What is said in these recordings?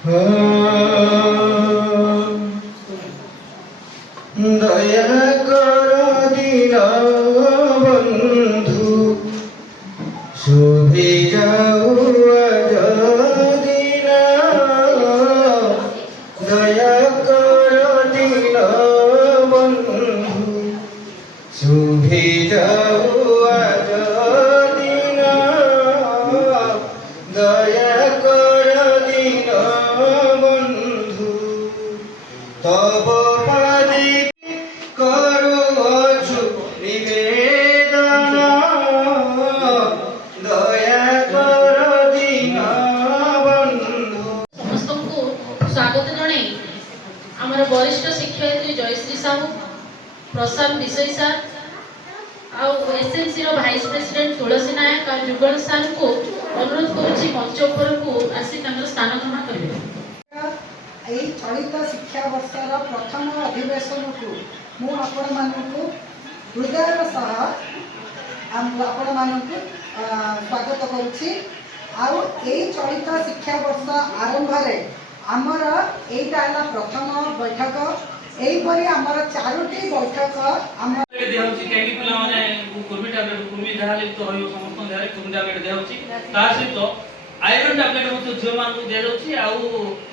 দয়া কর দিন বন্ধু শুভে যাও আজ দিন দয়া কর দিন বন্ধু শুভে যাও আজ দিন দয়া কর দিন বন্ধু তব পাদে করুছু নিবেদন দয়া কর দিন বন্ধু। ସମସ୍ତଙ୍କୁ ସ୍ୱାଗତ ଜଣାଇ ଆମର ବରିଷ୍ଠ ଶିକ୍ଷୟିତ୍ରୀ ଜୟଶ୍ରୀ ସାହୁ, ପ୍ରଶାନ୍ତ ବିଷୋଇ ସାର୍ ଆଉ ଏସ୍ଏନ୍ସିର ଭାଇସ୍ ପ୍ରେସିଡେଣ୍ଟ ତୁଳସୀ ନାୟକ ଆଉ ଯୁଗଳ ସାର୍ଙ୍କୁ ଅନୁରୋଧ କରୁଛି ମଞ୍ଚ ଉପରକୁ ଆସି ତାଙ୍କର ସ୍ଥାନ ଗ୍ରହଣ କରିବେ। এই চଳିত শিক্ষাবর্ষর প্রথম অধিবেশনকু ମୁଁ ଆପଣମାନଙ୍କୁ ହୃଦୟର ସହ ଆପଣମାନଙ୍କୁ ସ୍ୱାଗତ କରୁଛି। ଆଉ ଏଇ ଚଳିତ ଶିକ୍ଷାବର୍ଷ ଆରମ୍ଭରେ ଆମର ଏଇଟା ହେଲା ପ୍ରଥମ ବୈଠକ। ଏଇପରି ଆମର 4ଟି ବୈଠକ ଆମର ଦିଆହଉଛି କାହିଁକି ପିଲାମାନେ କୁର୍ମି ଟାବଲେଟ୍ କୁର୍ମି ଯାହା ଲିପ୍ତ ରହିବ ସମସ୍ତଙ୍କ ଦେହରେ କୁର୍ମି ଟାବଲେଟ୍ ଦିଆହଉଛି। ତା ସହିତ ଆଇରନ୍ ଟାବଲେଟ୍ ମଧ୍ୟ ଝିଅମାନଙ୍କୁ ଦିଆଯାଉଛି ଆଉ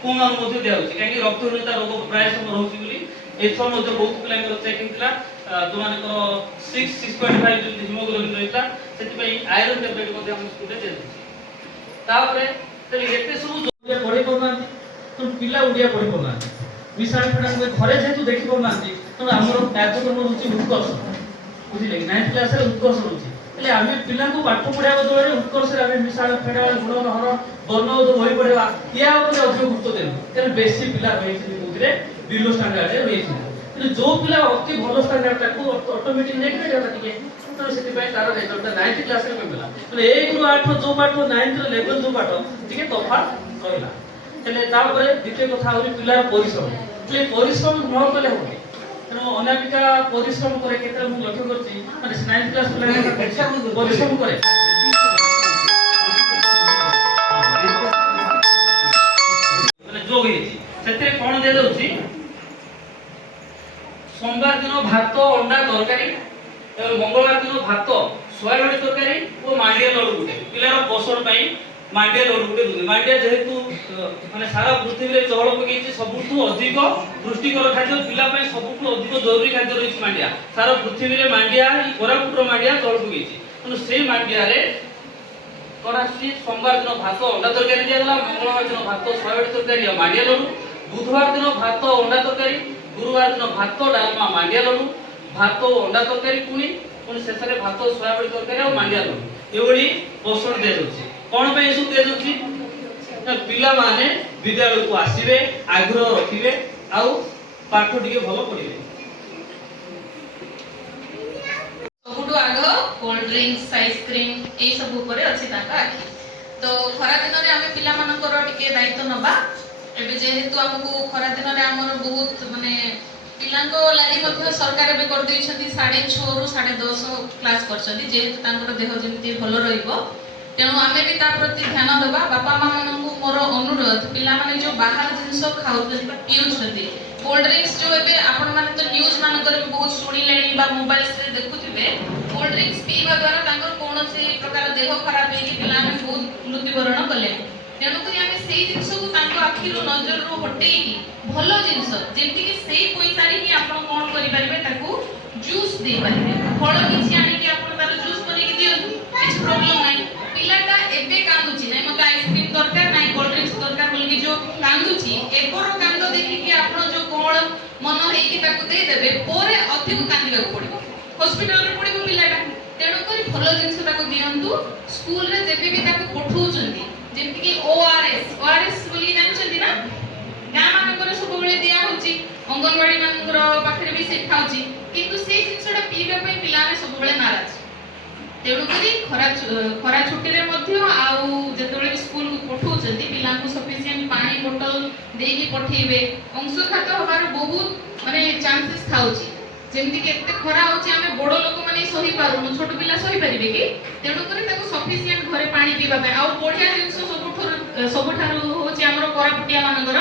ପୁଅମାନଙ୍କୁ ମଧ୍ୟ ଦିଆଯାଉଛି କାହିଁକି ରକ୍ତହୀନତା ରୋଗ ପ୍ରାୟ ସମୟ ରହୁଛି ବୋଲି। ଏଥର ମଧ୍ୟ ବହୁତ ପିଲାଙ୍କର ଚେକିଂ ଥିଲା ଯୋଉମାନଙ୍କର 6.5 ଯଦି ହିମୋଗ୍ଲୋବିନ୍ ରହିଥିଲା ସେଥିପାଇଁ ଆଇରନ୍ ଟାବଲେଟ୍ ମଧ୍ୟ ଆମ ସ୍କୁଲରେ ଦିଆଯାଉଛି। ତାପରେ ଏତେ ସବୁ ଓଡ଼ିଆ ପଢ଼େଇ ପାରୁନାହାନ୍ତି ତେଣୁ ପିଲା ଓଡ଼ିଆ ପଢ଼ି ପାରୁନାହାନ୍ତି ମିଶାଣ ଫେଡ଼ାଙ୍କ ଘରେ ଯେହେତୁ ଦେଖି ପାରୁନାହାନ୍ତି ତେଣୁ ଆମର କାର୍ଯ୍ୟକ୍ରମ ରହୁଛି ଉତ୍କର୍ଷ ବୁଝିଲେ କି 9th କ୍ଲାସରେ ଉତ୍କର୍ଷ ରହୁଛି। ହେଲେ ଆମେ ପିଲାଙ୍କୁ ପାଠ ପଢ଼ିବା ବଦଳରେ ଉତ୍କର୍ଷରେ ଆମେ ମିଶାଣ ଫେଡ଼ା ଗୁଣନ ହର ବର୍ଣ୍ଣବୋଧ ବହି ପଢ଼େଇବା ୟା ଉପରେ ଅଧିକ ଗୁରୁତ୍ୱ ଦେବୁ କାରଣ ବେଶୀ ପିଲା ରହିଛନ୍ତି କୋଉଥିରେ ବିଲୋ ଷ୍ଟାଣ୍ଡାର୍ଡରେ ରହିଛନ୍ତି। କିନ୍ତୁ ଯୋଉ ପିଲା ଅତି ଭଲ ଷ୍ଟାଣ୍ଡାର୍ଡ ତାକୁ ଅଟୋମେଟିକ୍ ନେଇକି ରହିବା ଟିକେ ତେଣୁ ସେଥିପାଇଁ ତାର ରେଜଲ୍ଟଟା 9th କ୍ଲାସରେ ମିଳିଲା। ତେଣୁ 1ରୁ 8 ଯୋଉ ପାଠ 9th ର ଲେଭେଲ ଯୋଉ ପାଠ ଟିକେ ତଫାତ ରହିଲା। ହେଲେ ତାପରେ ଦ୍ୱିତୀୟ କଥା ଆହୁରି ପିଲାର ପରିଶ୍ରମ ହେଲେ ପରିଶ୍ରମ ନ କଲେ ହବନି। ତେଣୁ ଅନାମିକା ପରିଶ୍ରମ କରେ କେତେବେଳେ ମୁଁ ଲକ୍ଷ୍ୟ କରିଛି ମାନେ 9th କ୍ଲାସ ପିଲା ପରିଶ୍ରମ କରେ ମାନେ ଯୋଗ ହେଇଛି ସେଥିରେ କଣ ଦିଆଯାଉଛି सोमवार दिन भात अंडा तरकारी मंगलवार दिन भात सोयाबीन तरकारी और मांडिया लड्डू गुटे पिलार पोषण पाई मांडिया लड्डू गुटे दूध मांडिया जेहेतु माने सारा पृथ्वी रे चहल पकेछि सबुठु अधिक पुष्टिकर खाद्य पिला पई सबुठु अधिक जरूरी खाद्य रहिछि मांडिया सारा पृथ्वी रे मांडिया कोरापुटर मांडिया चहल पकेछि तनु से मांडिया रे कोरासी सोमवार दिन भात अंडा तरकारी दिया गला मंगलवार दिन भात सोयाबीन तरकारी और मांडिया लड्डू बुधवार दिन भात अंडा तरकारी गुरुवार दिन भात डालमा मांडिया लड्डू भात अंडा तरकारी पुणी पुणी शेष में भात सोयाबीन तरकारी और मांडिया लड्डू एभली पोषण दिया जाउछि कोन पे सब दिया जाउछि ना पिला माने विद्यालय को आसीबे आग्रह रखिबे आउ पाठ टिके भलो पढिबे ସବୁଠୁ ଆଗ କୋଲ୍ଡ ଡ୍ରିଙ୍କ୍ସ ଆଇସ୍କ୍ରିମ୍ ଏଇ ସବୁ ଉପରେ ଅଛି ତାଙ୍କ ଆଖି। ତ ଖରା ଦିନରେ ଆମେ ପିଲାମାନଙ୍କର ଟିକେ ଦାୟିତ୍ୱ ନେବା। ଏବେ ଯେହେତୁ ଆମକୁ ଖରା ଦିନରେ ଆମର ବହୁତ ମାନେ ପିଲାଙ୍କ ଲାଗି ମଧ୍ୟ ସରକାର ଏବେ କରିଦେଇଛନ୍ତି 6:30ରୁ 10:30 କ୍ଲାସ୍ କରିଛନ୍ତି ଯେହେତୁ ତାଙ୍କର ଦେହ ଯେମିତି ଭଲ ରହିବ ତେଣୁ ଆମେ ବି ତା ପ୍ରତି ଧ୍ୟାନ ଦେବା। ବାପା ମା ମାନଙ୍କୁ ମୋର ଅନୁରୋଧ ପିଲାମାନେ ଯୋଉ ବାହାର ଜିନିଷ ଖାଉଛନ୍ତି ବା ପିଉଛନ୍ତି କୋଲ୍ଡ ଡ୍ରିଙ୍କ୍ସ ଯୋଉ ଏବେ ଆପଣମାନେ ତ ନ୍ୟୁଜ୍ ମାନଙ୍କରେ ବି ବହୁତ ଶୁଣିଲେଣି ବା ମୋବାଇଲ୍ସରେ ଦେଖୁଥିବେ କୋଲ୍ଡ ଡ୍ରିଙ୍କ୍ସ ପିଇବା ଦ୍ୱାରା ତାଙ୍କର କୌଣସି ପ୍ରକାର ଦେହ ଖରାପ ହେଇକି ପିଲାମାନେ ବହୁତ ମୃତ୍ୟୁବରଣ କଲେଣି। ତେଣୁକରି ଆମେ ସେଇ ଜିନିଷକୁ ତାଙ୍କ ଆଖିରୁ ନଜରରୁ ହଟେଇକି ଭଲ ଜିନିଷ ଯେମିତିକି ସେଇ ପଇସାରେ ହିଁ ଆପଣ କ'ଣ କରିପାରିବେ ତାକୁ ଜୁସ୍ ଦେଇପାରିବେ ଫଳ କିଛି ଆଣିକି ଆପଣ ତାର ଜୁସ୍ ବନେଇକି ଦିଅନ୍ତୁ କିଛି ପ୍ରୋବ୍ଲେମ୍ ନାହିଁ। ପିଲାଟା ଏବେ କାନ୍ଦୁଛି ନାଇଁ ମତେ ଆଇସ୍କ୍ରିମ୍ ଦରକାର ନାଇଁ କୋଲ୍ଡ ଡ୍ରିଙ୍କ୍ସ ଦରକାର ବୋଲିକି ଯୋଉ କାନ୍ଦୁଛି ଏବର କାନ୍ଦ ଦେଖିକି ଆପଣ ଯୋଉ କୋହଳ ମନ ହେଇକି ତାକୁ ଦେଇଦେବେ ପରେ ଅଧିକ କାନ୍ଦିବାକୁ ପଡ଼ିବ ହସ୍ପିଟାଲରେ ପଡ଼ିବ ପିଲାଟା। ତେଣୁକରି ଭଲ ଜିନିଷ ତାକୁ ଦିଅନ୍ତୁ। ସ୍କୁଲରେ ଯେବେ ବି ତାକୁ ପଠଉଛନ୍ତି ଯେମିତିକି ORS ବୋଲି ଜାଣିଛନ୍ତି ନା ଗାଁ ମାନଙ୍କରେ ସବୁବେଳେ ଦିଆ ହଉଛି ଅଙ୍ଗନବାଡି ମାନଙ୍କର ପାଖରେ ବି ସେ ଖାଉଛି କିନ୍ତୁ ସେଇ ଜିନିଷଟା ପିଇବା ପାଇଁ ପିଲାମାନେ ସବୁବେଳେ ନାରାଜ। ତେଣୁକରି ଖରା ଛୁଟିରେ ମଧ୍ୟ ଆଉ ଯେତେବେଳେ ବି ସ୍କୁଲକୁ ପଠଉଛନ୍ତି ପିଲାଙ୍କୁ ସଫିସିଏଣ୍ଟ ପାଣି ବୋଟଲ ଦେଇକି ପଠେଇବେ। ଅଂଶୁଘାତ ହବାର ବହୁତ ମାନେ ଚାନ୍ସେସ୍ ଥାଉଛି ଯେମିତିକି ଏତେ ଖରା ହଉଛି ଆମେ ବଡ଼ ଲୋକମାନେ ସହି ପାରୁନୁ ଛୋଟ ପିଲା ସହି ପାରିବେ କି? ତେଣୁକରି ତାକୁ ସଫିସିଏଣ୍ଟ ଘରେ ପାଣି ପିଇବା ପାଇଁ ଆଉ ବଢ଼ିଆ ଜିନିଷ ସବୁଠୁ ସବୁଠାରୁ ହେଉଛି ଆମର କୋରାପୁଟିଆ ମାନଙ୍କର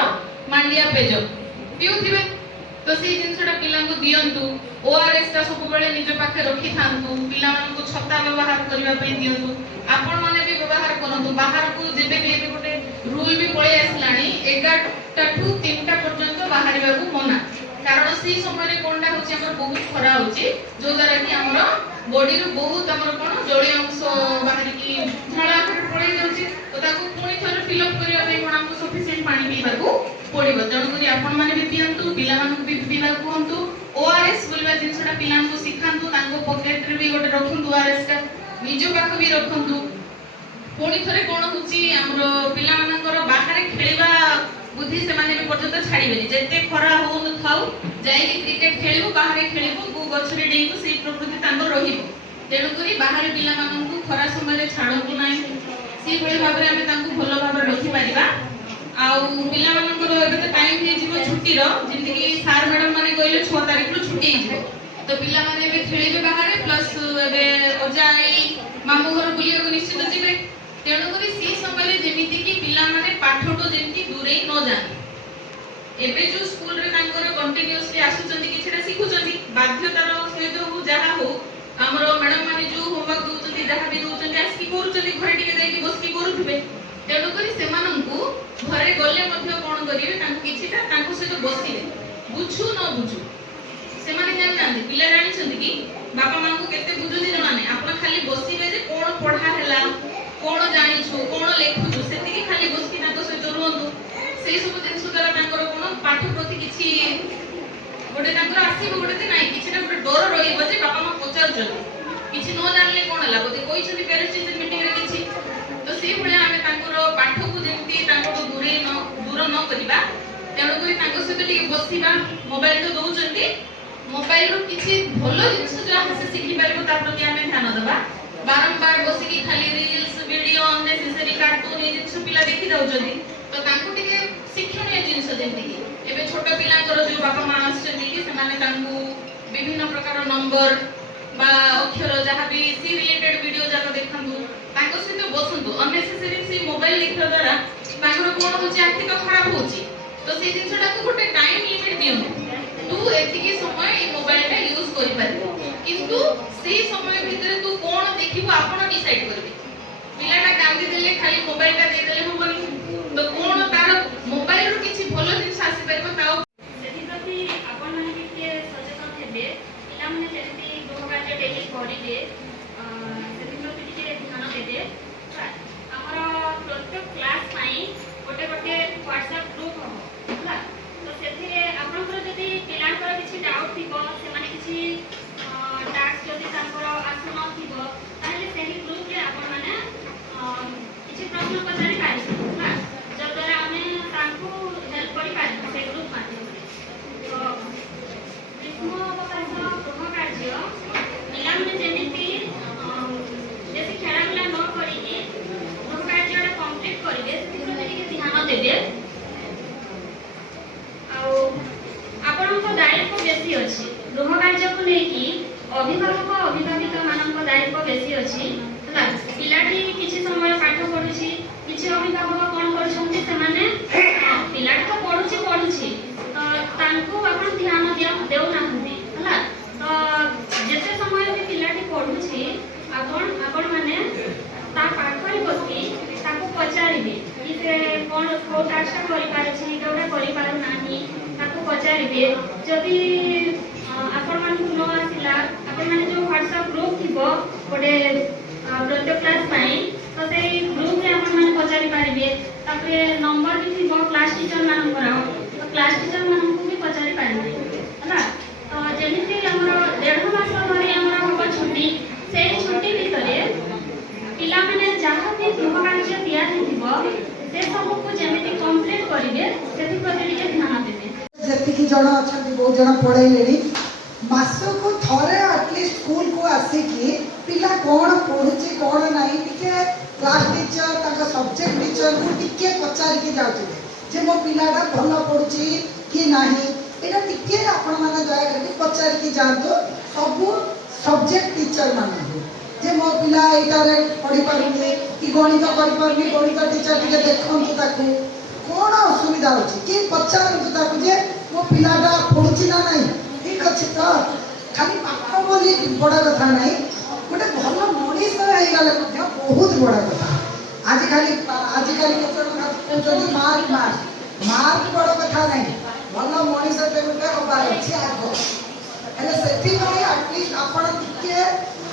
ମାଣ୍ଡିଆ ପେଜ ପିଉଥିବେ। ତ ସେଇ ଜିନିଷଟା ପିଲାଙ୍କୁ ଦିଅନ୍ତୁ। ORS ଟା ସବୁବେଳେ ନିଜ ପାଖରେ ରଖିଥାନ୍ତୁ। ପିଲାମାନଙ୍କୁ ଛତା ବ୍ୟବହାର କରିବା ପାଇଁ ଦିଅନ୍ତୁ। ଆପଣମାନେ ବି ବ୍ୟବହାର କରନ୍ତୁ। ବାହାରକୁ ଯେବେ ବି ଏବେ ଗୋଟେ ରୁଲ୍ ବି ପଳେଇ ଆସିଲାଣି 11ଟାଠୁ 3ଟା ପର୍ଯ୍ୟନ୍ତ ବାହାରିବାକୁ ମନା। କାରଣ ସେଇ ସମୟରେ କଣଟା ହେଉଛି ଆମର ବହୁତ ଖରା ହେଉଛି, ଯୋଉଦ୍ୱାରା କି ଆମର ବଡିରୁ ବହୁତ ଆମର କଣ ଜଳୀୟ ଅଂଶ ବାହାରିକି ଝାଳ ଆକାରରେ ପଳେଇ ଯାଉଛି। ତ ତାକୁ ପୁଣି ଥରେ ଫିଲ୍ଅପ୍ କରିବା ପାଇଁ କଣ ଆମକୁ ସଫିସିଏଣ୍ଟ ପାଣି ପିଇବାକୁ ପଡ଼ିବ। ତେଣୁକରି ଆପଣମାନେ ବି ପିଅନ୍ତୁ, ପିଲାମାନଙ୍କୁ ବି ପିଇବାକୁ କୁହନ୍ତୁ। ORS ବୋଲିବା ଜିନିଷଟା ପିଲାଙ୍କୁ ଶିଖାନ୍ତୁ। ତାଙ୍କ ପକେଟରେ ବି ଗୋଟେ ରଖନ୍ତୁ ORS ଟା, ନିଜ ପାଖ ବି ରଖନ୍ତୁ। ପୁଣି ଥରେ କଣ ହେଉଛି ଆମର ପିଲାମାନଙ୍କର ବାହାରେ ଖେଳିବା ବୁଦ୍ଧି ସେମାନେ ବି ପର୍ଯ୍ୟନ୍ତ ଛାଡ଼ିବେନି। ଯେତେ ଖରା ହଉନଥାଉ ଯାଇକି କ୍ରିକେଟ ଖେଳିବୁ, ବାହାରେ ଖେଳିବୁ, ଗଛରେ ଡେଇଁବୁ, ସେଇ ପ୍ରକୃତି ତାଙ୍କର ରହିବ। ତେଣୁକରି ବାହାରେ ପିଲାମାନଙ୍କୁ ଖରା ସମୟରେ ଛାଡ଼ନ୍ତୁ ନାହିଁ। ସେଇଭଳି ଭାବରେ ଆମେ ତାଙ୍କୁ ଭଲ ଭାବରେ ରଖିପାରିବା। ଆଉ ପିଲାମାନଙ୍କର ଏବେ ତ ଟାଇମ୍ ହେଇଯିବ ଛୁଟିର, ଯେମିତିକି ସାର୍ ମ୍ୟାଡ଼ାମ୍ ମାନେ କହିଲେ 6 ତାରିଖରୁ ଛୁଟି ହେଇଯିବ। ତ ପିଲାମାନେ ଏବେ ଖେଳିବେ ବାହାରେ, ପ୍ଲସ୍ ଏବେ ଅଜା ଆଈ ମାମୁଁ ଘର ବୁଲିବାକୁ ନିଶ୍ଚିତ ଯିବେ। ତେଣୁକରି ସେଇ ସମୟରେ ଯେମିତିକି ପିଲାମାନେ ପାଠଠୁ ଯେମିତି ଦୂରେଇ ନ ଯାଆନ୍ତି। ଏବେ ଯୋଉ ସ୍କୁଲରେ ତାଙ୍କର କଣ୍ଟିନ୍ୟୁଅସଲି ଆସୁଛନ୍ତି, କିଛିଟା ଶିଖୁଛନ୍ତି, ବାଧ୍ୟତାର ସହିତ ହଉ ଯାହା ହଉ ଆମର ମ୍ୟାଡ଼ାମ୍ ମାନେ ଯୋଉ ହୋମୱାର୍କ ଦଉଛନ୍ତି, ଯାହା ବି ଦଉଛନ୍ତି ଆସିକି କରୁଛନ୍ତି, ଘରେ ଟିକେ ଯାଇକି ବସିକି କରୁଥିବେ। ତେଣୁକରି ସେମାନଙ୍କୁ ଘରେ ଗଲେ ମଧ୍ୟ କଣ କରିବେ, ତାଙ୍କୁ କିଛିଟା ତାଙ୍କ ସହିତ ବସିବେ, ବୁଝୁ ନ ବୁଝୁ ସେମାନେ ଜାଣିନାହାନ୍ତି। ପିଲା ଜାଣିଛନ୍ତି କି ବାପା ମାଙ୍କୁ କେତେ ବୁଝୁଛି ଜଣା ନାହିଁ। ଆପଣ ଖାଲି ବସିବେ ଯେ କଣ ପଢା ହେଲା, କଣ ଜାଣିଛୁ, କଣ ଲେଖୁଛୁ, ସେତିକି ଖାଲି ବସିକି ତାଙ୍କ ସହିତ ରୁହନ୍ତୁ। ସେଇ ସବୁ ଜିନିଷ ଦ୍ୱାରା ତାଙ୍କର କଣ ପାଠ ପ୍ରତି କିଛି ଗୋଟେ ତାଙ୍କର ଆସିବ ଗୋଟେ ଯେ ନାହିଁ, କିଛିଟା ଗୋଟେ ଡର ରହିବ ଯେ ବାପା ମା ପଚାରୁଛନ୍ତି, କିଛି ନ ଜାଣିଲେ କଣ ହେଲା, ବୋଧେ କହିଛନ୍ତି ପ୍ୟାରେଣ୍ଟସ୍ ଟିଚର ମିଟିଂରେ କିଛି। ତ ସେଇଭଳିଆ ଆମେ ତାଙ୍କର ପାଠକୁ ଯେମିତି ତାଙ୍କଠୁ ଦୂର ନ କରିବା। ତେଣୁକରି ତାଙ୍କ ସହିତ ଟିକେ ବସିବା। ମୋବାଇଲ ତ ଦଉଛନ୍ତି, ମୋବାଇଲରୁ କିଛି ଭଲ ଜିନିଷ ଯାହା ସେ ଶିଖିପାରିବ ତା ପ୍ରତି ଆମେ ଧ୍ୟାନ ଦେବା। ବାରମ୍ବାର ବସିକି ଖାଲି ରିଲ୍ସ ଭିଡିଓ ଅନନେସେସାରୀ କାର୍ଟୁନ ଏଇ ଜିନିଷ ପିଲା ଦେଖି ଯାଉଛନ୍ତି। ତ ତାଙ୍କୁ ଟିକେ ଶିକ୍ଷଣୀୟ ଜିନିଷ, ଯେମିତିକି ଏବେ ଛୋଟ ପିଲାଙ୍କର ଯୋଉ ବାପା ମା ଆସୁଛନ୍ତି କି ସେମାନେ ତାଙ୍କୁ ବିଭିନ୍ନ ପ୍ରକାର ନମ୍ବର বা অক্ষর যাহা বি সি রিলেটেড ভিডিও যারা দেখন্তু, তাଙ୍କ সହିତ বসন্তু। ଅନନେସେସାରୀ ସେ ମୋବାଇଲ ଦେଖିବା ଦ୍ୱାରା ତାଙ୍କର କଣ ହଉଛି, ଆଖି ତ ଖରାପ ହଉଛି। ତ ସେଇ ଜିନିଷଟାକୁ ଗୋଟେ ଟାଇମ ଲିମିଟ ଦିଅନ୍ତୁ। ତୁ ଏତିକି ସମୟ ଏଇ ମୋବାଇଲଟା ୟୁଜ କରିପାରିବୁ, କିନ୍ତୁ ସେଇ ସମୟ ଭିତରେ ତୁ କଣ ଦେଖିବୁ ଆପଣ ଡିସାଇଡ କରିବେ। ପିଲାଟା କାନ୍ଦି ଦେଲେ ଖାଲି ମୋବାଇଲଟା ଦେଇଦେଲେ ହବନି। ତ କଣ ତାର ମୋବାଇଲରୁ କିଛି ଭଲ ଜିନିଷ ଆସିପାରିବ ତା ସେଥିପ୍ରତି ଆପଣମାନେ ଟିକେ ସଚେତନ ହେବେ। ପିଲାମାନେ ଯେମିତି ଗୃହ କାର୍ଯ୍ୟ ଡେଲି କରିବେ, ସେଥିପ୍ରତି ଟିକେ ଧ୍ୟାନ ଦେବେ। ଆମର ପ୍ରତ୍ୟେକ କ୍ଲାସ୍ ପାଇଁ ଗୋଟେ ହ୍ୱାଟ୍ସଆପ୍ ଗ୍ରୁପ୍ ହେବ ହେଲା। ତ ସେଥିରେ ଆପଣଙ୍କର ଯଦି ପିଲାଙ୍କର କିଛି ଡାଉଟ୍ ଥିବ, ସେମାନେ କିଛି ଟାସ୍କ ଯଦି ତାଙ୍କର ଆସୁନଥିବ, ତାହେଲେ ସେହି ଗ୍ରୁପ୍ରେ ଆପଣମାନେ କିଛି ପ୍ରଶ୍ନ ପଚାରି ପାରିବେ ହେଲା, ଯଦ୍ୱାରା ଆମେ ତାଙ୍କୁ ହେଲ୍ପ କରିପାରିବୁ ସେ ଗ୍ରୁପ୍ ମାଧ୍ୟମରେ। ତ ଗ୍ରୀଷ୍ମ ଅବକାଶ ଗୃହ କାର୍ଯ୍ୟ ପିଲାମାନେ ଯେମିତି ବେଶୀ ଖେଳାବୁଲା ନ କରିକି ଗୃହ କାର୍ଯ୍ୟଟା କମ୍ପ୍ଲିଟ୍ କରିବେ, ସେଥିପ୍ରତି ଟିକେ ଧ୍ୟାନ ଦେବେ। ଆଉ ଆପଣଙ୍କ ଦାୟିତ୍ୱ ବେଶୀ ଅଛି ଗୃହ କାର୍ଯ୍ୟକୁ ନେଇକି। ଅଭିଭାବକ ଅଭିଭାବିକାମାନଙ୍କ ଦାୟିତ୍ୱ ବେଶୀ ଅଛି ହେଲା। ପିଲାଟି କିଛି ସମୟ ପାଠ ପଢୁଛି, କିଛି ଅଭିଭାବକ କଣ କରୁଛନ୍ତି, ସେମାନେ ପିଲାଟି ତ ପଢୁଛି ତ ତାଙ୍କୁ ଆପଣ ଧ୍ୟାନ ଦେଉନାହାନ୍ତି ହେଲା। ତ ଯେତେ ସମୟ ବି ପିଲାଟି ପଢୁଛି, ଆପଣମାନେ ତା ପାଖରେ ବସି ତାକୁ ପଚାରିବେ କି ସେ କଣ କୋଉ ଟାସ୍କଟା କରିପାରୁଛି, କୋଉଟା କରିପାରୁନାହିଁ, ତାକୁ ପଚାରିବେ। ଯଦି ଆପଣମାନଙ୍କୁ ନ ଆସିଲା, ଆପଣମାନେ ଯୋଉ ହ୍ୱାଟ୍ସଆପ୍ ଗ୍ରୁପ୍ ଥିବ ଗୋଟେ ପ୍ରତ୍ୟେକ କ୍ଲାସ୍ ପାଇଁ, ତ ସେଇ ଗ୍ରୁପ୍ରେ ଆପଣମାନେ ପଚାରି ପାରିବେ। ତାପରେ ନମ୍ବର ବି ଥିବ କ୍ଲାସ୍ ଟିଚରମାନଙ୍କର, ତ କ୍ଲାସ୍ ଟିଚରମାନଙ୍କୁ ବି ପଚାରି ପାରିବେ ହେଲା। ତ ଯେମିତି ଆମର 1.5 ମାସ ଧରି ଆମର ହେବ ଛୁଟି, ସେଇ ଛୁଟି ଭିତରେ ପିଲାମାନେ ଯାହା ବି ଗୃହ କାର୍ଯ୍ୟ ଦିଆଯାଇଥିବ ସେ ସବୁକୁ ଯେମିତି କମ୍ପ୍ଲିଟ୍ କରିବେ, ସେଥିପ୍ରତି ଟିକେ ଧ୍ୟାନ ଦେବେ। ଯେତିକି ଜଣ ଅଛନ୍ତି, ବହୁତ ଜଣ ପଳେଇଲେଣି। ମାସକୁ ଥରେ ଆଟଲିଷ୍ଟ ସ୍କୁଲକୁ ଆସିକି ପିଲା କ'ଣ ପଢୁଛି କ'ଣ ନାହିଁ ଟିକେ କ୍ଲାସ୍ ଟିଚର ତାଙ୍କ ସବଜେକ୍ଟ ଟିଚରକୁ ଟିକେ ପଚାରିକି ଯାଉଥିବେ ଯେ ମୋ ପିଲାଟା ଭଲ ପଢୁଛି କି ନାହିଁ। ଏଇଟା ଟିକେ ଆପଣମାନେ ଦୟାକରି ପଚାରିକି ଯାଆନ୍ତୁ ସବୁ ସବଜେକ୍ଟ ଟିଚର ମାନଙ୍କୁ, जे मो पिला एटारे पढ़ी पारुनी कि गणित करि पारुनी गणित टीचर टिके देखंतु ताकू कोन असुविधा होची कि पचारंतु ताकू जे मो पिलाटा पढुची ना नाही ठीक अछि तो खाली पाठ बोली बड़ कथा नाही गोटे भल मनीष होई गले ମଧ୍ୟ बहुत बड़ कथा आज खाली केते कहउछन मार्क मार्क मार्क बड़ कथा नाही भल मनीष ते गोटे होबार अछि आगो हेले सेठी पई एटलीस्ट आपण टिके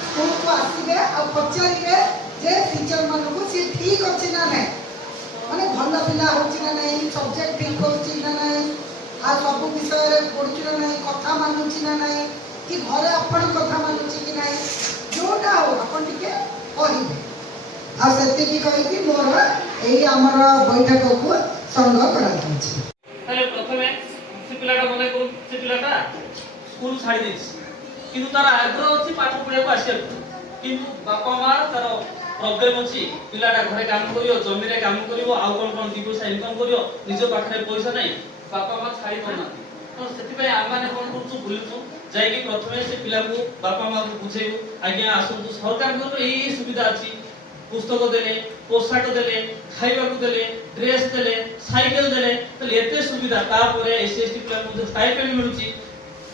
स्कूल को आसीबे आ पचारिबे जे टीचर मानको से ठीक अछि ना नाही माने भल पिला होछि ना नाही सब्जेक्ट ठीक होछि ना नाही आ सब विषय रे पढुछि ना नाही कथा मानुछि ना नाही कि घरे आपण कथा मानुछि कि नाही जोटा हो आपण टिके कहिबे आ सेति की कहिबी मोर एई हमर बैठक को संग करा दउछि তাহলে প্রথমে সে পিলাটা মনে করুন সে পিলাটা স্কুল ছাড়ি দিয়েছে কিন্তু তার আগ্রহ আছে পাঠ পড়িବାକୁ আসিବାକୁ কিন্তু বাপা মা তার প্রবলেম ଅଛି ପିଲାଟା ଘରେ କାମ କରିବ ଜମିରେ କାମ କରିବ ଆଉ କଣ କଣ ଦି ପଇସା ଇନକମ୍ କରିବ ନିଜ ପାଖରେ ପଇସା ନାହିଁ ବାପା ମା ଛାଡ଼ି ପାରୁନାହାନ୍ତି ତ ସେଥିପାଇଁ ଆମେ କଣ କରୁଛୁ ବୁଲୁଛୁ ଯାଇକି ପ୍ରଥମେ ସେ ପିଲାକୁ ବାପା ମାକୁ ବୁଝେଇବୁ ଆଜ୍ଞା ଆସନ୍ତୁ ସରକାରଙ୍କର ଏଇ ସୁବିଧା ଅଛି पुस्तक देले पोशाक देले खाइबाकू देले ड्रेस देले साइकेल देले तो एते सुविधा तापरे एसएसटी प्लान मध्ये स्टाइपेंड मिलुची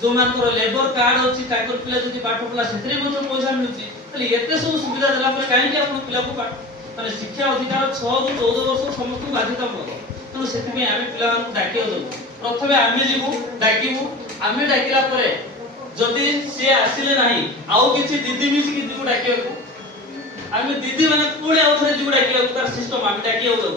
जो मानकर लेबर कार्ड अछि ताकर पिला जति पाठ पढला सेतरे मध्ये पैसा मिलुची तो एते सब सुविधा देला पर काहे कि आपण पिला को माने शिक्षा अधिकार 6 रु 14 वर्ष समस्त बाध्यतामूलक तो सेति में आमे पिला मानू डाकियो दउ प्रथमे आमे जीवु डाकिबु आमे डाकिला परे जदि से आसिले नाही आउ किछि दीदी मिसी कि दिबु डाकियो आमे दीदी माने पुणे औथरे जुडा के उतार सिस्टम आमे डाकियो दउ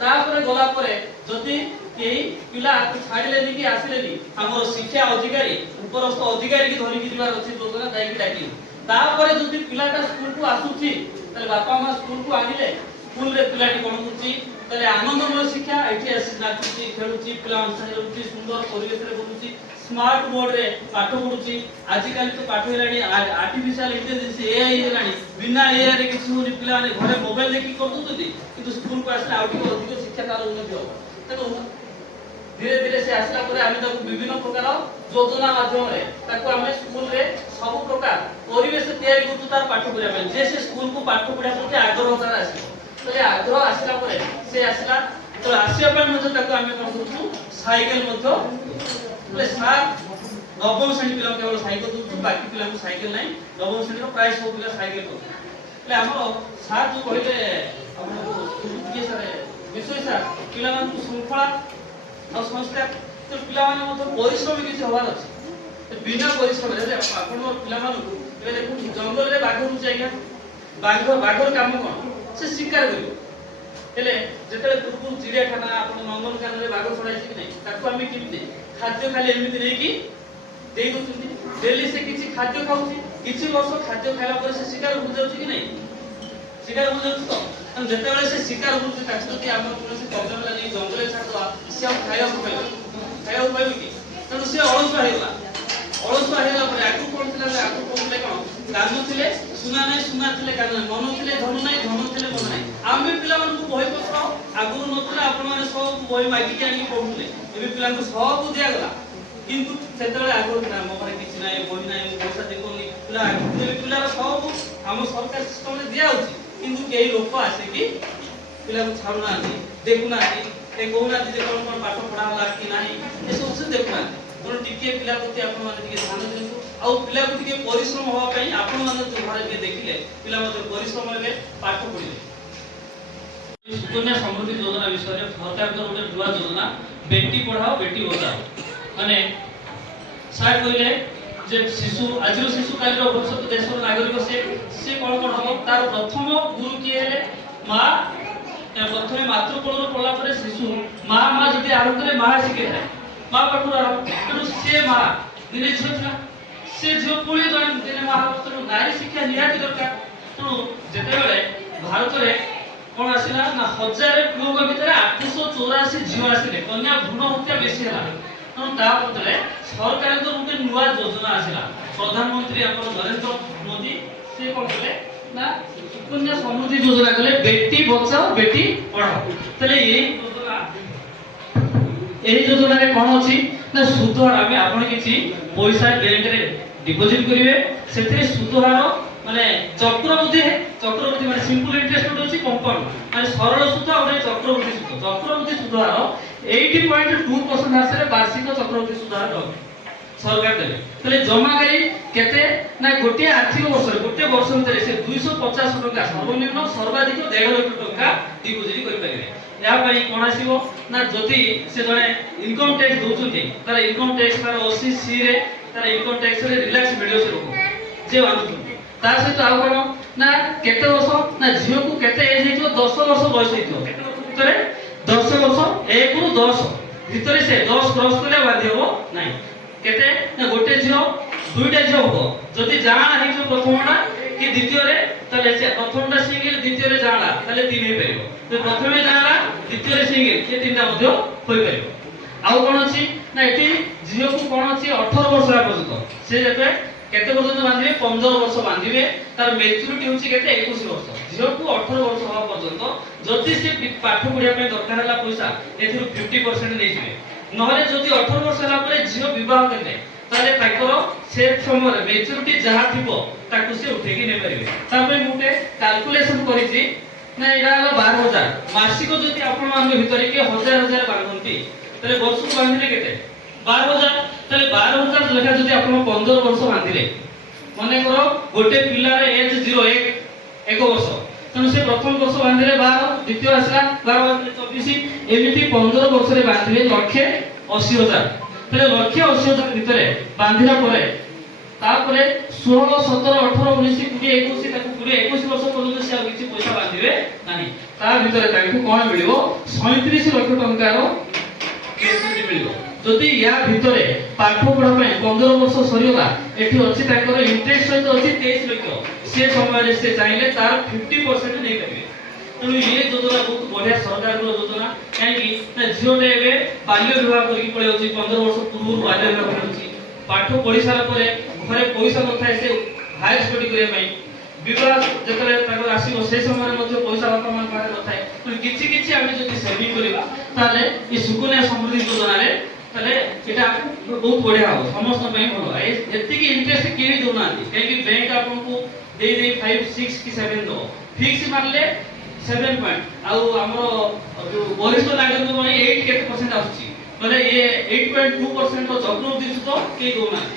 तापरे गला परे जदि केही पिला छाडिले नि कि आसिले नि हमर शिक्षा अधिकारी उपरस्थ अधिकारी की धरि कि दिबार अछि योजना दाई कि डाकियो तापरे जदि पिलाटा स्कूल को आसुची तले बापा मा स्कूल को आनिले स्कूल रे पिलाटी कोन कुची तले आनंदमय शिक्षा एठी आसी नाचुची खेलुची पिला अनुसार होउची सुंदर परिवेश रे बुलुची स्मार्ट बोर्ड रे पाठ पढुची आजि काली तो पाठ हेलानी आर्टिफिशियल इंटेलिजेंस एआई हेलानी बिना एआई रे किछु होनी पिला ने घरे मोबाइल देखि कर दउतली किंतु स्कूल को आसले आउटी अधिक शिक्षा तार उन्नति हो तको धीरे धीरे से आसला परे आमे ताको विभिन्न प्रकार योजना माध्यम रे ताको आमे स्कूल रे सब प्रकार परिवेश तयारी करतु तार पाठ पढिया पे जे से स्कूल को पाठ पढिया प्रति आग्रह तार आसी तो ये आग्रह आसला परे से आसला तो आसिया पे मध्ये ताको आमे कोन करतु साइकेल मध्ये बोले सार नवम श्रेणी पिला केवल साइकेल दउछु बाकी पिला को साइकेल नाही नवम श्रेणी रो प्राइस हो पिला साइकेल दउ ले हमर सार जो कहिबे हमर के सारे विषय सार पिला मान को शृंखला और संस्था तो पिला माने मत परिश्रम किछि होबार अछि तो बिना परिश्रम रे आपण पिला मान को ए देखु जंगल रे बाघ रु जाइगा बाघर काम कोन से शिकार करियो हेले जेतले पूर्व चिड़ियाखाना आपण नंदनकानन रे बाघ छडाइछि कि नै ताको आमे किमते खाद्य खाली एमिति नै कि देई दउछन्ती डेली से किछि खाद्य खाउछि किछि वर्ष खाद्य खाइला पर से शिकार हो जाउछि कि नै शिकार हो जाउछि तो हम जेते बेले से शिकार होउछि ताकि जति हमर कोनोसी प्रॉब्लम ला नै जंगल छाडवा से हम खाइया पाइबो कि तनु से অলসুয়া হেলা পরে আগু কোন ছিল আগু কোনলে কোন কানু ছিলে সুনা নাই সুনা ছিলে কানু মন ছিলে ধন নাই ধন ছিলে মন নাই আমি পিলা মানকু বହି পত্র আগু নতলে আপন মানে সব বহি মাগি কি আনি পঢ়ুলে এবে পিলাଙ୍କୁ সব দিয়া গলা কিন্তু সেতলে আগু না মোবাইল কিছু নাই বহি নাই পয়সা দেখোনি পিলা আগু পিলার সব ଆମ ସରକାର ସିଷ୍ଟମ ରେ ଦିଆ ହେଉଛି କିନ୍ତୁ କେହି ଲୋକ ଆସେ କି ପିଲାକୁ ଛାଡୁନାହାନ୍ତି ଦେଖୁନାହାନ୍ତି ଏ କହୁନାହାନ୍ତି ଯେ କଣ କଣ ପାଠ ପଢା ହେଲା କି ନାହିଁ ଏସବୁ ସେ ଦେଖୁନାହାନ୍ତି ତେଣୁ ଟିକେ ପିଲା ପ୍ରତି ଆପଣ ମାନେ ଟିକେ ଧ୍ୟାନ ଦିଅନ୍ତୁ ଆଉ ପିଲାକୁ ଟିକେ ପରିଶ୍ରମ ହବା ପାଇଁ ଆପଣ ମାନେ ଯୋଉ ଘରେ ଟିକେ ଦେଖିଲେ ପିଲା ମଧ୍ୟ ପରିଶ୍ରମ ହେଲେ ପାଠ ପଢିଲେ ସୁକନ୍ୟା ସମୃଦ୍ଧି ଯୋଜନା ବିଷୟରେ ସରକାରଙ୍କର ଗୋଟେ ନୂଆ ଯୋଜନା ବେଟି ପଢାओ ବେଟି ବଚାओ ମାନେ ସାର୍ କହିଲେ যে শিশু আজির শিশু কালির ভবিষ্যৎ দেশের নাগরিক সে কোন কোন হব তার প্রথম গুরু কি হেলে মা প্রথমে মাতৃকোলর পড়লা পরে শিশু মা যদি আরম্ভ করে মা শিখে যায় মা পাঠুর আরম্ভ তেণু সে মা দিনে ঝিও ଥିଲା সে ঝিও পুলি জଣେ দিনে মা হব ତେଣୁ নারী শিক্ষা নিহাতি দরকার ତେଣୁ যেতেবেলে ভারতরে কোন আসিলা না 1000 পুଅଙ୍କ ଭିତରେ 884 ଝିଅ ଆସିଲେ କନ୍ୟା ভ্রূণ হত্যা বেশি ହେଲା ତେଣୁ ତା ବଦଳରେ ସରକାରଙ୍କ ଗୋଟେ ନୂଆ ଯୋଜନା ଆସିଲା ପ୍ରଧାନମନ୍ତ୍ରୀ ଆମର ନରେନ୍ଦ୍ର ମୋଦି ସେ କଣ କଲେ ନା ସୁକନ୍ୟା ସମୃଦ୍ଧି ଯୋଜନା କଲେ ବେଟି ବଚାओ ବେଟି ପଢାओ ତାହେଲେ এই যোজনাରେ কোন ଅଛି না সুদ হার আমি আপন কিছু পয়সা ব্যাংক রে ডিপোজিট করিবে সেতিরে সুদ হার মানে ଚକ୍ରବୃଦ୍ଧି ମାନେ ସିମ୍ପଲ ଇଣ୍ଟରେଷ୍ଟ ଗୋଟେ ଅଛି କମ୍ପାଉଣ୍ଡ ମାନେ ସରଳ ସୁଧ ଆଉ ଗୋଟେ ଚକ୍ରବୃଦ୍ଧି ସୁଧ ହାର 80.2% ହାସରେ ବାର୍ଷିକ ଚକ୍ରବୃଦ୍ଧି ସୁଧ ହାର ରହେ ସରକାର ଦେବେ। ତାହେଲେ ଜମାକାରୀ କେତେ ନା ଗୋଟିଏ ଆର୍ଥିକ ବର୍ଷରେ ଗୋଟେ ବର୍ଷ ଭିତରେ ସେ 250 ଟଙ୍କା ସର୍ବନିମ୍ନ ସର୍ବାଧିକ 1.5 ଲକ୍ଷ ଟଙ୍କା ଡିପୋଜିଟ୍ କରିପାରିବେ। ଏହା ପାଇଁ କ'ଣ ଆସିବ ନା ଯଦି ସେ ଜଣେ ଇନକମ୍ ଟ୍ୟାକ୍ସ ଦଉଛନ୍ତି ତାର ଇନକମ୍ ଟ୍ୟାକ୍ସ ତାର 80C ରେ ତାର ଇନକମ୍ ଟ୍ୟାକ୍ସ ରେ ରିଲାକ୍ସ ମିଳିବ ସେ ଲୋକ ଯେ ବାନ୍ଧୁଛନ୍ତି। ତା ସହିତ ଆଉ କ'ଣ ନା କେତେ ବର୍ଷ ନା ଝିଅକୁ କେତେ ଏଜ୍ ହେଇଥିବ 10 ବର୍ଷ ବୟସ ହେଇଥିବ କେତେ ବର୍ଷ ଭିତରେ 10 ବର୍ଷ 1 ରୁ 10 ଭିତରେ ସେ 10 କ୍ରସ୍ କଲେ ବାନ୍ଧି ହେବ ନାହିଁ। କେତେ ନା ଗୋଟେ ଝିଅ ଦୁଇଟା ଝିଅ ହବ ଯଦି ଜାଣା ହେଇଯିବ ପ୍ରଥମଟା କି ଦ୍ୱିତୀୟରେ ତାହେଲେ ସେ ପ୍ରଥମଟା ସିଙ୍ଗଲ ଦ୍ୱିତୀୟରେ ଜାଣା ତାହେଲେ 3 ହେଇପାରିବ ଯଦି ପ୍ରଥମେ ଜାଣା ଦ୍ୱିତୀୟରେ ସିଙ୍ଗଲ ସେ 3ଟା ମଧ୍ୟ ହୋଇପାରିବ। ଆଉ କ'ଣ ଅଛି ନା ଏଠି ଝିଅକୁ କ'ଣ ଅଛି 18 ବର୍ଷ ହେଲା ପର୍ଯ୍ୟନ୍ତ ସେ ଯେତେ କେତେ ପର୍ଯ୍ୟନ୍ତ ବାନ୍ଧିବେ 15 ବର୍ଷ ବାନ୍ଧିବେ ତାର ମେଚୁରିଟି ହେଉଛି କେତେ 21 ବର୍ଷ ଝିଅକୁ 18 ବର୍ଷ ହେବା ପର୍ଯ୍ୟନ୍ତ ଯଦି ସେ ପାଠ ପଢିବା ପାଇଁ ଦରକାର ହେଲା ପଇସା ଏଥିରୁ 50% ନେଇଯିବେ। ନହେଲେ ଯଦି 18 ବର୍ଷ ହେଲା ପରେ ଝିଅ ବିବାହ କଲେ ତାହେଲେ ତାଙ୍କର ସେ ସମୟରେ ମେଚୁରିଟି ଯାହା ଥିବ ତାକୁ ସେ ଉଠେଇକି ନେଇ ପାରିବେ। ତାପରେ ମୁଁ ଗୋଟେ କାଲକୁଲେସନ କରିଛି ନା ଏଇଟା ହେଲା 12,000 ମାସିକ ଯଦି ଆପଣ ମାନଙ୍କ ଭିତରେ କି 1,000 ବାନ୍ଧନ୍ତି ତାହେଲେ ବର୍ଷକୁ ବାନ୍ଧିଲେ କେତେ 12,000 ତାହେଲେ 12,000 ଲେଖା ଯଦି ଆପଣ 15 ବର୍ଷ ବାନ୍ଧିଲେ ମନେକର ଗୋଟେ ପିଲାର ଏଜ୍ 1 ବର୍ଷ ତେଣୁ ସେ ପ୍ରଥମ ବର୍ଷ ବାନ୍ଧିଲେ 12 ଦ୍ୱିତୀୟ ଆସିଲା 12 24 ଏମିତି 15 ବର୍ଷରେ ବାନ୍ଧିଲେ 1,80,000 ତାହେଲେ 1,80,000 ଭିତରେ ବାନ୍ଧିଲା ପରେ ତାପରେ 16 17 18 19 20 21 ତାକୁ 21 ବର୍ଷ ପର୍ଯ୍ୟନ୍ତ ସେ ଆଉ କିଛି ପଇସା ବାନ୍ଧିବେ ନାହିଁ ତା ଭିତରେ ତାଙ୍କୁ କ'ଣ ମିଳିବ 37 ଲକ୍ଷ ଟଙ୍କାର ମେଚୁରିଟି ମିଳିବ। ଯଦି ୟା ଭିତରେ ପାଠ ପଢା ପାଇଁ 15 ବର୍ଷ ସରିଗଲା ଏଠି ଅଛି ତାଙ୍କର ଇଣ୍ଟରେଷ୍ଟ ସହିତ ଅଛି 23 ଲକ୍ଷ ସେ ସମୟରେ ସେ ଚାହିଁଲେ ତାର 50% ନେଇପାରିବେ। ତେଣୁ ଏ ଯୋଜନା ବହୁତ ବଢିଆ ସରକାରଙ୍କ ଯୋଜନା କାହିଁକି ନା ଝିଅଟେ ଏବେ ବାଲ୍ୟ ବିବାହ କରିକି ପଳେଇ ଯାଉଛି 15 ବର୍ଷ ପୂର୍ବରୁ ବାଲ୍ୟ ବିବାହ କରୁଛି ପାଠ ପଢି ସାରିଲା ପରେ ଘରେ ପଇସା ନଥାଏ ସେ ହାୟର ଷ୍ଟଡି କରିବା ପାଇଁ ବିବାହ ଯେତେବେଳେ ତାଙ୍କର ଆସିବ ସେ ସମୟରେ ମଧ୍ୟ ପଇସା ବାପା ମାଙ୍କ ପାଖରେ ନଥାଏ ତେଣୁ କିଛି କିଛି ଆମେ ଯଦି ସେଭିଂ କରିବା ତାହେଲେ ଏ ସୁକନ୍ୟା ସମୃଦ୍ଧି ଯୋଜନାରେ ତାହେଲେ এটা ବହୁତ ବଢିଆ ହେବ ସମସ୍ତଙ୍କ ପାଇଁ ଭଲ ଏତିକି ଇଣ୍ଟରେଷ୍ଟ କେହି ଦେଉନାହାନ୍ତି କାହିଁକି ବ୍ୟାଙ୍କ ଆପଣଙ୍କୁ ଦେଇ 5 6 କି 7 ଦେବ ଫିକ୍ସ ମାରିଲେ 7 ପଏଣ୍ଟ ଆଉ ଆମର ଯୋଉ ବରିଷ୍ଠ ନାଗରିକ ପାଇଁ 8 କେତେ % ଆସୁଛି ମାନେ ଏ 8.2% ର ଚକ୍ରବୃଦ୍ଧି ସୁଧ କେହି ଦେଉନାହାନ୍ତି।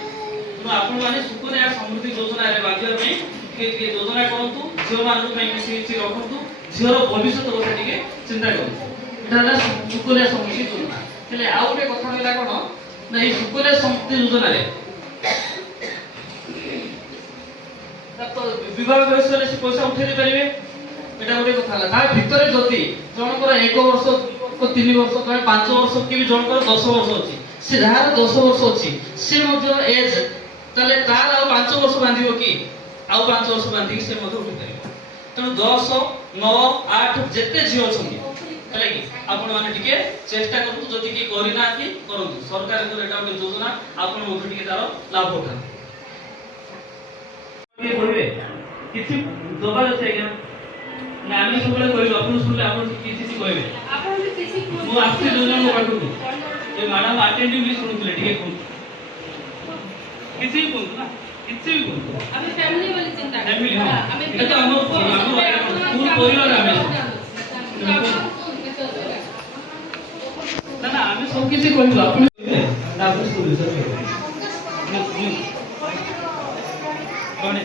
ତେଣୁ ଆପଣମାନେ ସୁକନ୍ୟା ସମୃଦ୍ଧି ଯୋଜନାରେ ବାନ୍ଧିବା ପାଇଁ ଟିକେ ଯୋଜନା କରନ୍ତୁ ଝିଅମାନଙ୍କ ପାଇଁ କିଛି ରଖନ୍ତୁ ଝିଅର ଭବିଷ୍ୟତ କଥା ଟିକେ ଚିନ୍ତା କରନ୍ତୁ ଏଟା ହେଲା ସୁକନ୍ୟା ସମୃଦ୍ଧି ଯୋଜନା। ହେଲେ ଆଉ ଗୋଟେ କଥା ରହିଲା କ'ଣ ନା ଏଇ ସୁକନ୍ୟା ସମୃଦ୍ଧି ଯୋଜନାରେ ବିବାହ ବୟସରେ ସେ ପଇସା ଉଠେଇ ଦେଇପାରିବେ এটা ଗୋଟେ କଥା ହେଲା ତା ଭିତରେ ଯଦି ଜଣଙ୍କର 1 ବର୍ଷ 3 ବର୍ଷ 5 ବର୍ଷ କି ଜଣଙ୍କର 10 ବର୍ଷ ଅଛି ସେ ଯାହାର 10 ବର୍ଷ ଅଛି ସେ ମଧ୍ୟ ଏଜ୍ ତାହେଲେ ତାର ଆଉ 5 ବର୍ଷ ବାନ୍ଧିବ କି ଆଉ 5 ବର୍ଷ ବାନ୍ଧିକି ସେ ମଧ୍ୟ ଉଠେଇ ପାରିବ। ତେଣୁ 10 9 8 ଯେତେ ଝିଅ ଅଛନ୍ତି ହେଲା କି ଆପଣ ମାନେ ଟିକେ ଚେଷ୍ଟା କରନ୍ତୁ ଯଦି କି କରିନାହାନ୍ତି କରନ୍ତୁ ସରକାରଙ୍କର ଏଟା ଗୋଟେ ଯୋଜନା ଆପଣ ମଧ୍ୟ ଟିକେ ତାର ଲାଭ ଉଠାନ୍ତୁ। ଟିକେ କହିବେ କିଛି ଦବାର ଅଛି ଆଜ୍ଞା ନା ଆମେ ସବୁବେଳେ କହିବୁ ଆପଣ ଶୁଣିଲେ ଆପଣ କିଛି କିଛି କହିବେ ଆପଣ କିଛି ମୁଁ ଆସିଛି ଯୋଜନା ପାଖକୁ ଏ ମ୍ୟାଡାମ ଆଟେଣ୍ଡିଂ ବି ଶୁଣୁଥିଲେ ଟିକେ କୁହନ୍ତୁ କିଛି ବି କୁହନ୍ତୁ ନା କିଛି ବି କୁହନ୍ତୁ ଆମେ ଫ୍ୟାମିଲି ବୋଲି ଚିନ୍ତା ଫ୍ୟାମିଲି ହଁ ଆମେ এটা তো আমার ফুল পরিবার আমি না না আমি সব কিছু কইব আপনি তারপর শুরু স্যার কোনে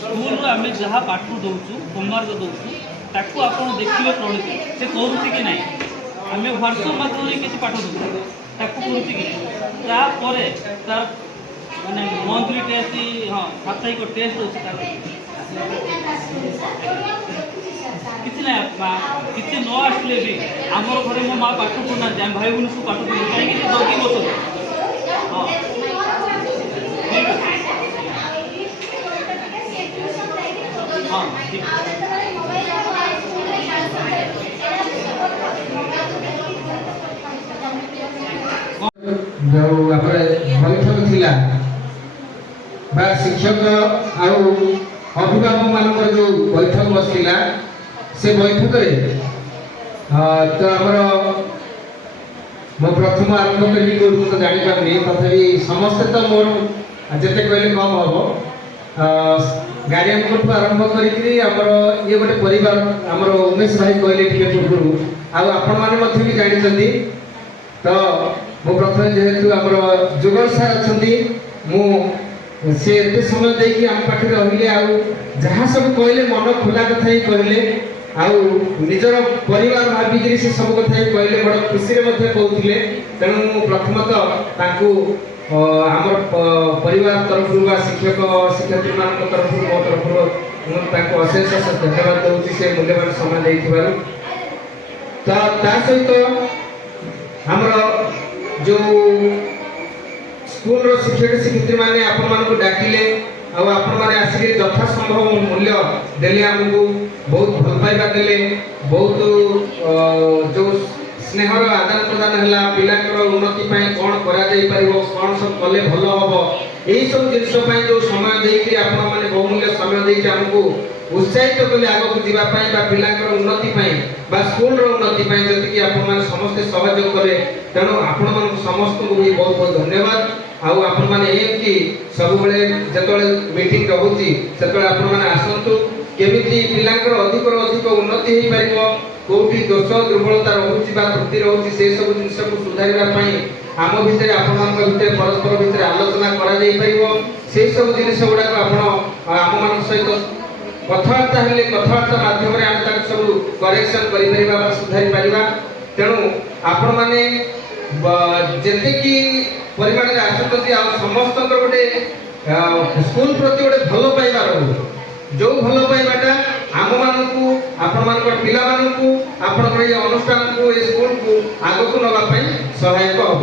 ସ୍କୁଲରୁ ଆମେ ଯାହା ପାଠ ଦେଉଛୁ ହୋମୱାର୍କ ଦେଉଛୁ ତାକୁ ଆପଣ ଦେଖିବେ ପ୍ରଣୀତି ସେ କରୁଛି କି ନାହିଁ ଆମେ ହ୍ୱାଟ୍ସଆପ୍ ମାଧ୍ୟମରେ କିଛି ପାଠ ଦେଉଛୁ ତାକୁ କରୁଛି କି ତାପରେ ତାର ମାନେ ମନ୍ଥଲି ଟେଷ୍ଟ ହଁ ସାପ୍ତାହିକ ଟେଷ୍ଟ ଅଛି ତାର କିଛି ନାହିଁ କିଛି ନ ଆସିଲେ ବି ଆମର ଘରେ ମୋ ମା ପାଠ ପଢ଼ୁନାହାନ୍ତି ଆମେ ଭାଇ ଭଉଣୀ ସବୁ ପାଠ ପଢ଼ୁ କାହିଁକି ଜଗି ବସୁ ହଁ हाँ ठीक जो आपरे बैठक थिला बा शिक्षक आउ अभिभावक मानकर जो बैठक बसिला से बैठक रे तो हमर ମୁଁ ପ୍ରଥମ ଆରମ୍ଭ କରିବି କୋଉଠୁ ତ ଜାଣିପାରୁନି, ତଥାପି ସମସ୍ତେ ତ ମୋର ଯେତେ କହିଲେ କମ୍ ହବ। ଗାର୍ଡ଼ିଆନଙ୍କଠୁ ଆରମ୍ଭ କରିକିରି ଆମର ଇଏ ଗୋଟେ ପରିବାର, ଆମର ଉମେଶ ଭାଇ କହିଲେ ଟିକେ ପୂର୍ବରୁ, ଆଉ ଆପଣମାନେ ମଧ୍ୟ ବି ଜାଣିଛନ୍ତି। ତ ମୁଁ ପ୍ରଥମେ ଯେହେତୁ ଆମର ଯୁଗଳ ସାର୍ ଅଛନ୍ତି, ମୁଁ ସେ ଏତେ ସମୟ ଦେଇକି ଆମ ପାଖରେ ରହିଲେ, ଆଉ ଯାହା ସବୁ କହିଲେ ମନ ଖୋଲା କଥା ହିଁ କହିଲେ, ଆଉ ନିଜର ପରିବାର ଭାବିକିରି ସେ ସବୁ କଥା ହିଁ କହିଲେ, ବଡ଼ ଖୁସିରେ ମଧ୍ୟ କହୁଥିଲେ। ତେଣୁ ମୁଁ ପ୍ରଥମତଃ ତାଙ୍କୁ ଆମର ପରିବାର ତରଫରୁ ବା ଶିକ୍ଷକ ଶିକ୍ଷୟିତ୍ରୀମାନଙ୍କ ତରଫରୁ ମୋ ତରଫରୁ ମୁଁ ତାଙ୍କୁ ଅଶେଷ ଅଶେଷ ଧନ୍ୟବାଦ ଦେଉଛି ସେ ମୂଲ୍ୟବାନ ସମୟ ଦେଇଥିବାରୁ। ତା ସହିତ ଆମର ଯେଉଁ ସ୍କୁଲର ଶିକ୍ଷକ ଶିକ୍ଷୟିତ୍ରୀମାନେ ଆପଣମାନଙ୍କୁ ଡାକିଲେ, ଆଉ ଆପଣମାନେ ଆସିକି ଯଥାସମ୍ଭବ ମୂଲ୍ୟ ଦେଲେ, ଆମକୁ ବହୁତ ଭଲ ପାଇବା ଦେଲେ, ବହୁତ ଯେଉଁ ସ୍ନେହର ଆଦାନ ପ୍ରଦାନ ହେଲା, ପିଲାଙ୍କର ଉନ୍ନତି ପାଇଁ କ'ଣ କରାଯାଇପାରିବ, କ'ଣ ସବୁ କଲେ ଭଲ ହବ, ଏହିସବୁ ଜିନିଷ ପାଇଁ ଯେଉଁ ସମୟ ଦେଇକି ଆପଣମାନେ ବହୁମୂଲ୍ୟ ସମୟ ଦେଇକି ଆମକୁ ଉତ୍ସାହିତ କଲେ ଆଗକୁ ଯିବା ପାଇଁ, ବା ପିଲାଙ୍କର ଉନ୍ନତି ପାଇଁ ବା ସ୍କୁଲର ଉନ୍ନତି ପାଇଁ ଯେତିକି ଆପଣମାନେ ସମସ୍ତେ ସହଯୋଗ କଲେ, ତେଣୁ ଆପଣମାନଙ୍କୁ ସମସ୍ତଙ୍କୁ ବି ବହୁତ ବହୁତ ଧନ୍ୟବାଦ। ଆଉ ଆପଣମାନେ ଏମିତି ସବୁବେଳେ ଯେତେବେଳେ ମିଟିଂ ରହୁଛି ସେତେବେଳେ ଆପଣମାନେ ଆସନ୍ତୁ, କେମିତି ପିଲାଙ୍କର ଅଧିକରୁ ଅଧିକ ଉନ୍ନତି ହେଇପାରିବ, କୋଉଠି ଦୋଷ ଦୁର୍ବଳତା ରହୁଛି ବା ତ୍ରୁଟି ରହୁଛି, ସେ ସବୁ ଜିନିଷକୁ ସୁଧାରିବା ପାଇଁ ଆମ ଭିତରେ ଆପଣମାନଙ୍କ ଭିତରେ ପରସ୍ପର ଭିତରେ ଆଲୋଚନା କରାଯାଇପାରିବ। ସେଇ ସବୁ ଜିନିଷ ଗୁଡ଼ାକ ଆପଣ ଆମମାନଙ୍କ ସହିତ କଥାବାର୍ତ୍ତା ହେଲେ, କଥାବାର୍ତ୍ତା ମାଧ୍ୟମରେ ଆମେ ତାକୁ ସବୁ କରେକ୍ସନ କରିପାରିବା ବା ସୁଧାରି ପାରିବା। ତେଣୁ ଆପଣମାନେ ଯେତିକି ପରିମାଣରେ ଆସୁଛନ୍ତି, ଆଉ ସମସ୍ତଙ୍କର ଗୋଟେ ସ୍କୁଲ ପ୍ରତି ଗୋଟେ ଭଲ ପାଇବା ରହୁ, ଯେଉଁ ଭଲ ପାଇବାଟା ଆମମାନଙ୍କୁ, ଆପଣମାନଙ୍କର ପିଲାମାନଙ୍କୁ, ଆପଣଙ୍କର ଏ ଅନୁଷ୍ଠାନକୁ, ଏ ସ୍କୁଲକୁ ଆଗକୁ ନେବା ପାଇଁ ସହାୟକ ହେବ।